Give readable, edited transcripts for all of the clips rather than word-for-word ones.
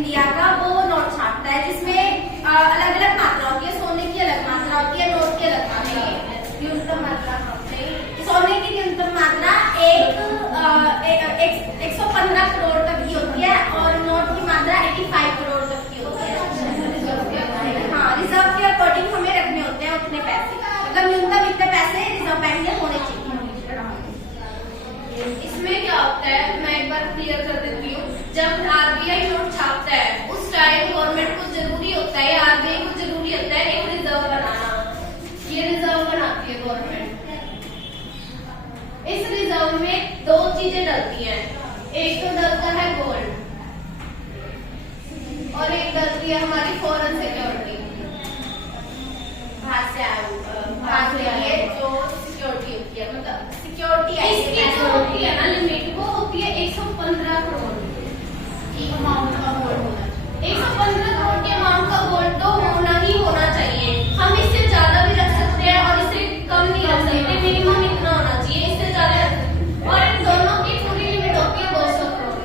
India का वो note छापता है, जिसमें अलग अलग मात्रा होती है। सोने की अलग मात्रा होती है, नोट की अलग मात्रा होती है। न्यूनतम मात्रा सोने की न्यूनतम मात्रा 115 करोड़ तक की होती है और नोट की मात्रा 85 करोड़ तक की होती है। हाँ, रिजर्व के अकॉर्डिंग हमें रखने होते हैं उतने पैसे, मतलब न्यूनतम इतने पैसे रिजर्व बैंक में होने चाहिए। इसमें क्या होता है, मैं एक बार क्लियर कर देती हूँ। जब आरबीआई नोट छापता है उस टाइम गवर्नमेंट को जरूरी होता है, आरबीआई को जरूरी होता है एक रिजर्व बनाना। ये रिजर्व बनाती है गवर्नमेंट। इस रिजर्व में दो चीजें डलती हैं, एक तो डलता है गोल्ड और एक डलती है हमारी फॉरेन सिक्योरिटी। बाहर से आए जो सिक्योरिटी होती है, मतलब सिक्योरिटी इसकी जो होती है ना लिमिट, वो होती है 115 करोड़ की अमाउंट का गोल्ड होना चाहिए। 115 करोड़ के अमाउंट का गोल्ड तो होना ही होना चाहिए। हम इससे ज्यादा भी रख सकते हैं और इससे कम नहीं रख सकते, मिनिमम इतना होना चाहिए, इससे ज्यादा। और इन दोनों की पूरी लिमिट होती है 200 करोड़।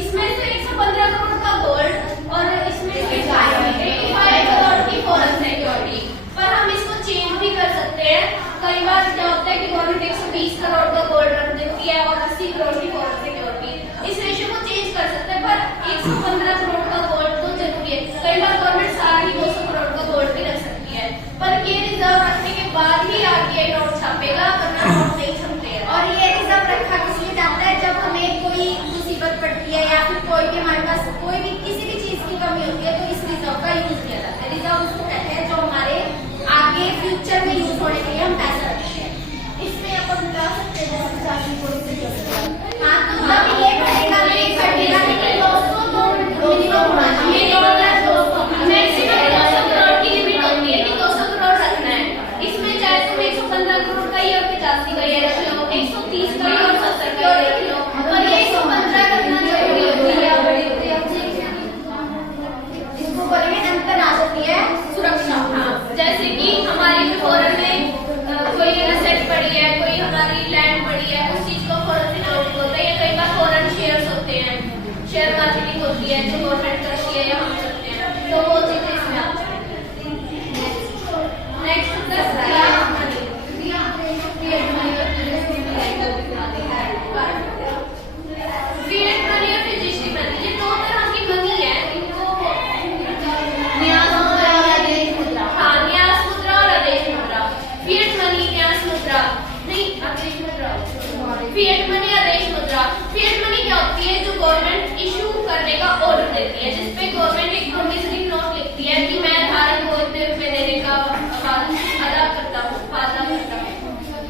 इसमें से 115 करोड़ का गोल्ड और इसमें से 85 करोड़ की फॉरेन सिक्योरिटी। पर हम इसको चेंज भी कर सकते हैं। कई बार क्या होता है कि गवर्नमेंट 120 करोड़ का गोल्ड रख देती है और 80 करोड़ की फॉरेन सिक्योरिटी। इस रेशियो को चेंज कर सकते हैं, पर 115 करोड़ का गोल्ड तो जरूरी है। कई बार गवर्नमेंट सारी 200 करोड़ का गोल्ड भी रख सकती है, पर ये रिजर्व रखने के बाद ही आरबीआई नोट छापेगा, वरना नोट नहीं छपते हैं। और ये रिजर्व रखा किस लिए जाता है, जब हमें कोई मुसीबत पड़ती है या फिर कोई भी हमारे पास कोई भी किसी भी चीज की कमी होती है, तो इस रिजर्व का यूज किया जाता है। रिजर्व उसको कहते हैं जो हमारे आगे फ्यूचर में यूज होने के लिए हम पैसा रखते हैं। इसमें अपन बता सकते हैं हाँ, तो जब ये घटेगा नहीं घटेगा, लेकिन 200 तो मिनिमम होना चाहिए। मैक्सिमम 200 करोड़ की लिमिट होती है कि 200 करोड़ रखना है। इसमें चाहे तुम 115 करोड़ का ही और 85 का ही रख लो, 130 का ही और 70 का ही रख लो, पर ये 115 रखना जरूरी होती है। इसको बोलेंगे अंतर आ जाती है सुरक्षा। हाँ, जैसे कि हमारी फॉरेन में कोई एसेट पड़ी है, कोई हमारी लैंड पड़ी है, उस चीज को फॉरेन सिक्योरिटी बोलते हैं। कई बार फॉरेन शेयर्स होते हैं, शेयर मार्केटिंग होती है जो गवर्नमेंट करती है या हम करते हैं, तो वो चीजें इसमें आती हैं। नेक्स्ट फिएट मनी और रजिस्ट्री मनी, ये दो तरह की मनी है। इनको न्यास मुद्रा और आदेश मुद्रा। हाँ, न्यास मुद्रा और आदेश मुद्रा। फिएट मनी, न्यास मुद्रा नहीं, आदेश मुद्रा। फिएट मनी, आदेश मुद्रा। फिएट मनी क्या होती है, जो गवर्नमेंट इशू करने का ऑर्डर देती है, जिसपे गवर्नमेंट एक प्रोमिसरी नोट लिखती है कि मैं धारक को इतने रुपए देने का अदा करता हूँ, वादा करता हूँ।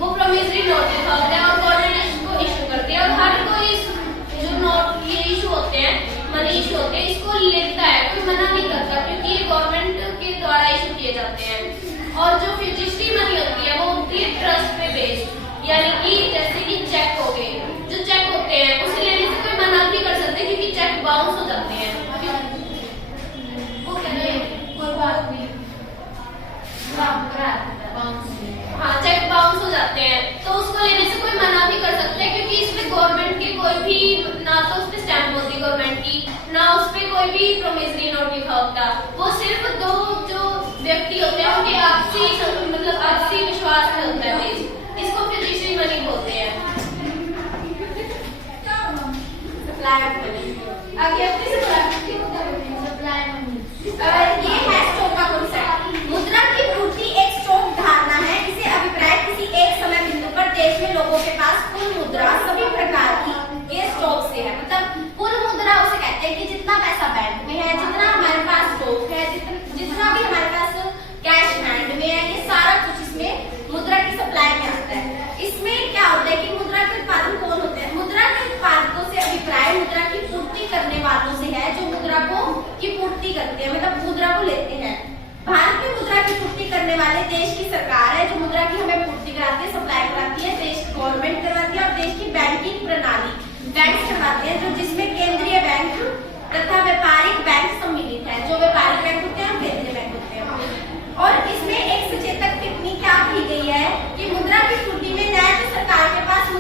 वो प्रोमिसरी नोट लिखा होता है और गवर्नमेंट इसको इशू करती है। और हर कोई जो नोट ये इशू होते हैं, मनी इशू होते हैं, इसको लेता है, कोई मना नहीं करता, क्योंकि ये गवर्नमेंट के द्वारा इशू किए जाते हैं। और जो रजिस्ट्री मनी होती है वो होती है ट्रस्ट पे बेस्ड, यानी कि जैसे कि चेक हो गए, जो चेक होते हैं उसे लेने से कोई मना नहीं कर सकते, क्योंकि चेक बाउंस हो जाते हैं। वो कहते हैं कोई बात नहीं, हाँ, चेक बाउंस हो जाते हैं, तो उसको लेने से कोई मना नहीं कर सकते, क्योंकि इसमें गवर्नमेंट की कोई भी ना तो उस पर स्टैम्प होती गवर्नमेंट की, ना उस पर कोई भी प्रोमिसरी नोट लिखा होता। वो सिर्फ दो जो व्यक्ति होते हैं उनके आपसी मतलब आपसी विश्वास में होता है। इसको रजिस्ट्री मनी बोलते हैं। आगे अपने से सप्लाई मनी, ये है स्टॉक का कॉन्सेप्ट। मुद्रा की पूर्ति एक स्टॉक धारणा है, इसे अभिप्राय किसी एक समय बिंदु पर देश में लोगों के पास कुल मुद्रा सभी प्रकार की ये स्टॉक से है। मतलब कुल मुद्रा उसे कहते हैं कि जितना पैसा बैंक में है, जितना हमारे पास स्टॉक है, जितना भी हमारे पास कैश हैंड में है, ये सारा कुछ इसमें मुद्रा की सप्लाई में आता है। इसमें क्या होता है कि मुद्रा के उत्पादन कौन होते हैं, मुद्रा के उत्पादकों से अभिप्राय मुद्रा की पूर्ति करने वालों से है, जो मुद्रा को की पूर्ति करते हैं, मतलब मुद्रा को लेते हैं। भारत में मुद्रा की पूर्ति करने वाले देश की सरकार है, जो मुद्रा की हमें पूर्ति कराती है, सप्लाई कराती है, देश की गवर्नमेंट करवाती है, और देश की बैंकिंग प्रणाली बैंक करवाते हैं, जो जिसमें केंद्रीय बैंक तथा व्यापारिक बैंक सम्मिलित है। जो व्यापारिक बैंक होते हैं और केंद्रीय बैंक होते हैं। और इसमें एक सचेतक टिप्पणी क्या की गई है कि मुद्रा की पूर्ति में न तो सरकार के पास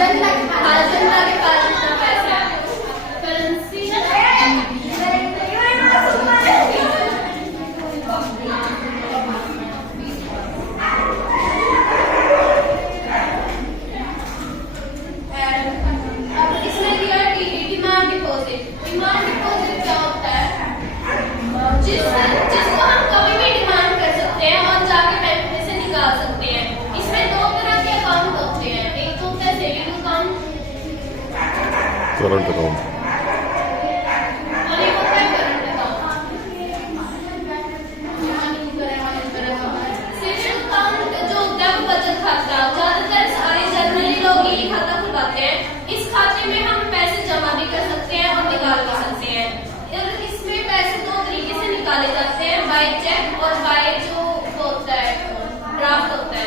जनता के पास। हाँ, जनता के पास जितना पैसा है। करेंसी अब इसमें दिया डिमांड डिपॉजिट। डिमांड डिपॉजिट क्या होता है? जिसको हम कभी भी डिमांड कर सकते हैं और जाके बैंक में से निकाल सकते हैं। इसमें दो तरह के अकाउंट होते हैं, एक तो होता है सेविंग अकाउंट करंट अकाउंट। और एक होता है करंट अकाउंट। सेविंग अकाउंट जो होता है वो बचत खाता। ज्यादातर सारे जनरली लोग यही खाता खुलवाते हैं। इस खाते में हम पैसे जमा भी कर सकते हैं और निकाल भी सकते हैं। और इसमें पैसे दो तरीके से निकाले जाते हैं, बाय चेक और बाय जो होता है ड्राफ्ट होता है,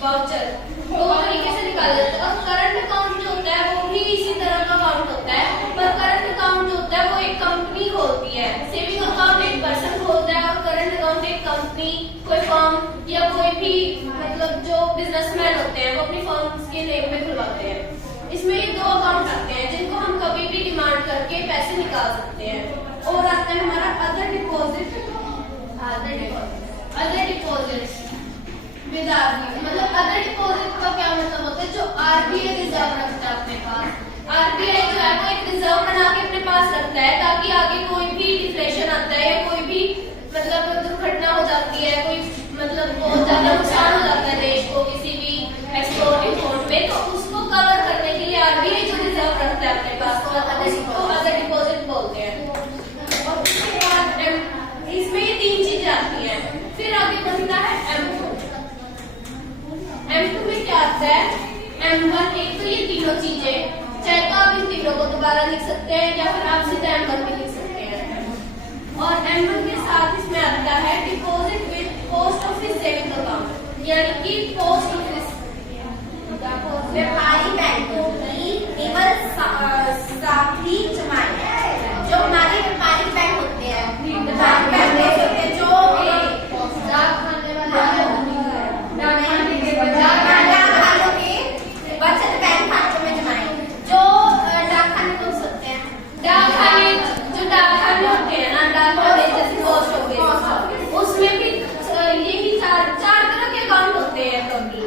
वाउचर। दो तरीके से निकाले जाते हैं। और करंट अकाउंट जो होता है वो भी इसी तरह का अकाउंट होता है, पर करंट अकाउंट जो होता है वो एक कंपनी खोलती है। सेविंग अकाउंट एक पर्सन खोलता है और करंट अकाउंट एक कंपनी, कोई फर्म या कोई भी मतलब जो बिजनेसमैन होते हैं वो अपनी फर्म्स के नेम में खुलवाते हैं। इसमें ये दो अकाउंट आते हैं जिनको हम कभी भी डिमांड करके पैसे निकाल सकते हैं। और आता है हमारा other deposit. Other deposit with RBI, मतलब अदर डिपॉजिट का क्या मतलब होता है? जो आरबीआई रिजर्व रखता है अपने पास। आरबीआई जो है वो एक रिजर्व बना के अपने पास रखता है ताकि आगे कोई भी डिफ्लेशन आता है या कोई भी मतलब दुर्घटना हो जाती है, कोई मतलब बहुत ज्यादा नुकसान हो जाता है देश को किसी भी एक्सपोर्ट इंपोर्ट में, तो उसको कवर करने के लिए आरबीआई जो रिजर्व रखता है अपने पास तो अदर डिपॉजिट बोलते हैं। और उसके बाद इसमें ये तीन चीजें आती हैं। फिर आगे बनता है M2 में क्या आता है? M1 एक तो ये तीनों चीजें, चाहे तो आप इन तीनों को दोबारा लिख सकते हैं या फिर आप सीधा M1 में लिख सकते हैं। और M1 के साथ इसमें आता है deposit with post office saving account, यानी कि पोस्ट ऑफिस व्यापारी बैंकों की केवल साथी जमाएं। जो हमारे व्यापारिक बैंक होते हैं, व्यापारिक बैंक होते हैं जो डाक खानों के बचत बैंक खातों में जमाएं। जो डाक खाने कौन सकते हैं? डाक खाने होते हैं ना, डाक खाने जैसे पोस्ट ऑफिस, उसमें भी यही चार तरह के अकाउंट होते हैं कभी।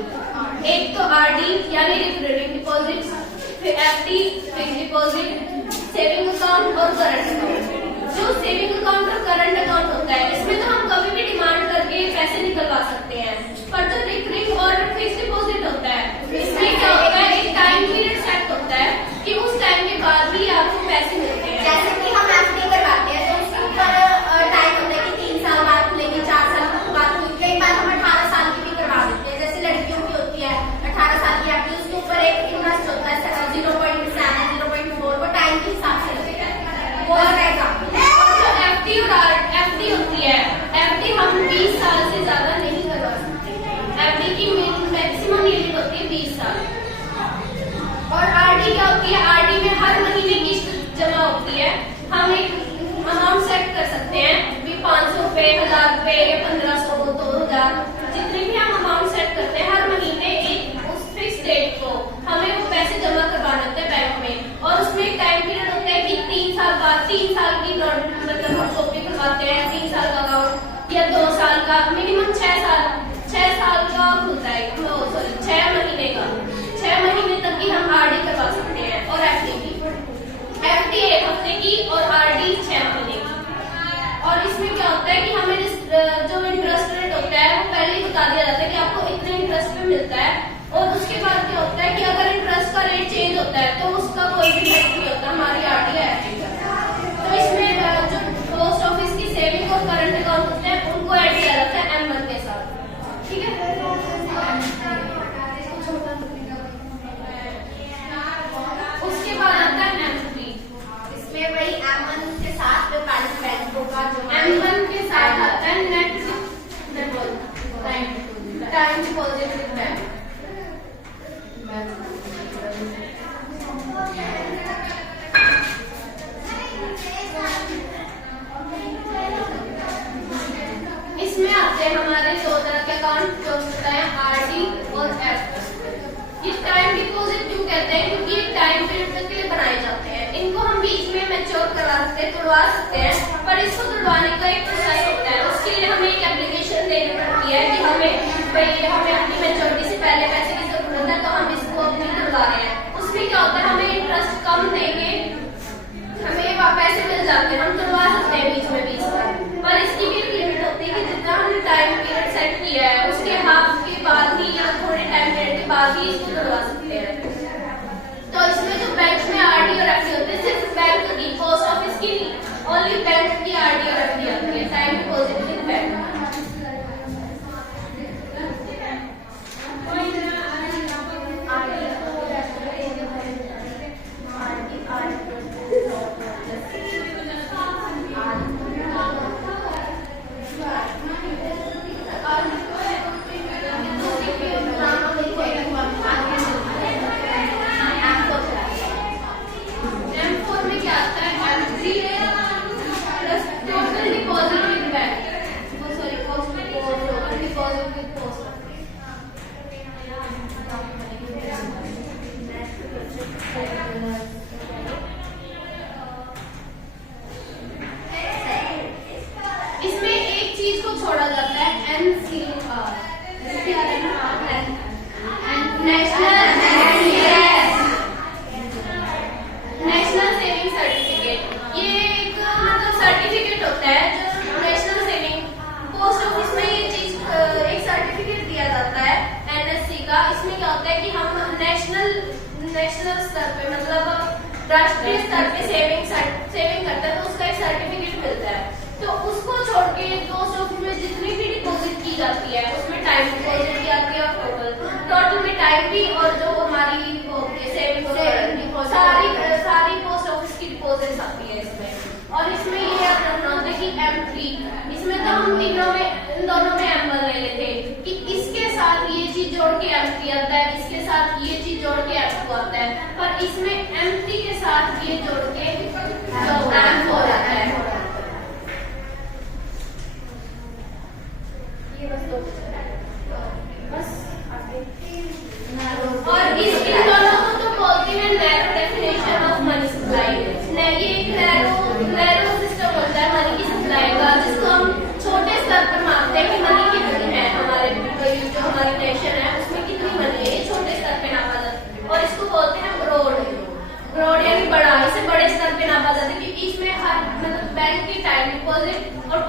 एक तो आरडी यानी रिकरिंग डिपॉजिट, फिर FD fixed deposit, saving account और करंट अकाउंट। जो सेविंग अकाउंट और करंट अकाउंट होता है इसमें तो हम कभी भी डिमांड करके पैसे निकलवा सकते हैं, पर जो रिकरिंग और फिक्स्ड डिपॉजिट होता है इसमें क्या होता है? एक टाइम पीरियड सेट होता है कि उस टाइम के बाद भी आपको पैसे मिलते हैं। जैसे कि हम एफडी करवाते हैं तो उसके ऊपर टाइम होता है कि 3 साल बाद खुलेगी, 4 साल बाद खुलेगी, कई बार हम 18 साल की भी करवा देते हैं। जैसे लड़कियों की होती है 18 साल की एफडी, उसके ऊपर एक इन्वेस्ट होता है 0.7 0.4, वो टाइम के हिसाब से लगेगा। वो रहेगा। एफडी होती है, एफडी हम 20 साल से ज्यादा नहीं करवा सकते। एफडी की मैक्सिमम लिमिट होती है 20 साल। और आरडी क्या होती है? आरडी में हर महीने किस्त जमा होती है। हम एक अमाउंट सेट कर सकते हैं भी 500 रुपए, 1000 रुपए या 1500, 2000, जितने भी हम अमाउंट सेट करते हैं हर महीने एक उस फिक्स डेट को हमें वो पैसे जमा करवाना होता है बैंक में। और उसमें एक टाइम पीरियड होता है कि 3 साल बाद 3 साल की मतलब हम कॉपी करवाते हैं, 3 साल का अकाउंट या 2 साल का, मिनिमम 6 साल का खुलता है, 6 महीने का, 6 महीने तक की हम आरडी करवा सकते हैं। और एफडी 1 हफ्ते की और आरडी 6 महीने की। और इसमें क्या होता है कि हमें जो इंटरेस्ट रेट होता है वो पहले ही बता दिया जाता है कि आपको इतने इंटरेस्ट पे मिलता है। और उसके बाद क्या होता है कि अगर इंटरेस्ट का रेट चेंज होता है तो उसका कोई भी रेट नहीं होता हमारी आरडी या एफडी का। तो इसमें जो पोस्ट ऑफिस की सेविंग और करंट अकाउंट होते हैं उनको ऐड किया जाता है M1 के साथ। ठीक है। उसके बाद आता है M3। इसमें वही M1 के साथ व्यापारिक बैंकों का जो M1 के साथ आता है net time deposit with bank. National स्तर पे मतलब राष्ट्रीय स्तर पे सेविंग करता है तो उसका एक सर्टिफिकेट मिलता है। तो उसको छोड़ के पोस्ट ऑफिस में जितनी भी डिपॉजिट की जाती है उसमें टाइम डिपॉजिट की जाती है टोटल में टाइम भी और जो हमारी वो सेविंग सारी पोस्ट ऑफिस की डिपॉजिट आती है इसमें। और इसमें ये याद रखना होता है कि M3 इसमें तो हम इन दोनों में M1 ले लेते हैं कि इसके साथ ये चीज जोड़ के M3 आता है, इसके साथ ये चीज जोड़ के M2 आता है, पर इसमें M3 के साथ ये जोड़ के M4 आता है। ये बस और इन दोनों को तो बोलते हैं narrow definition of money supply. ये एक नैरो सिस्टम होता है मनी की सप्लाई का, जिसको हम छोटे स्तर पर मापते हैं कि मनी कितनी है, जो हमारी नेशन है उसमें कितनी मनी है, ये छोटे स्तर पे नापा जाता है। और इसको बोलते हैं ब्रॉड यानी बड़ा, इसे बड़े स्तर पे नापा जाता है क्योंकि इसमें हर मतलब बैंक की टाइम डिपॉजिट और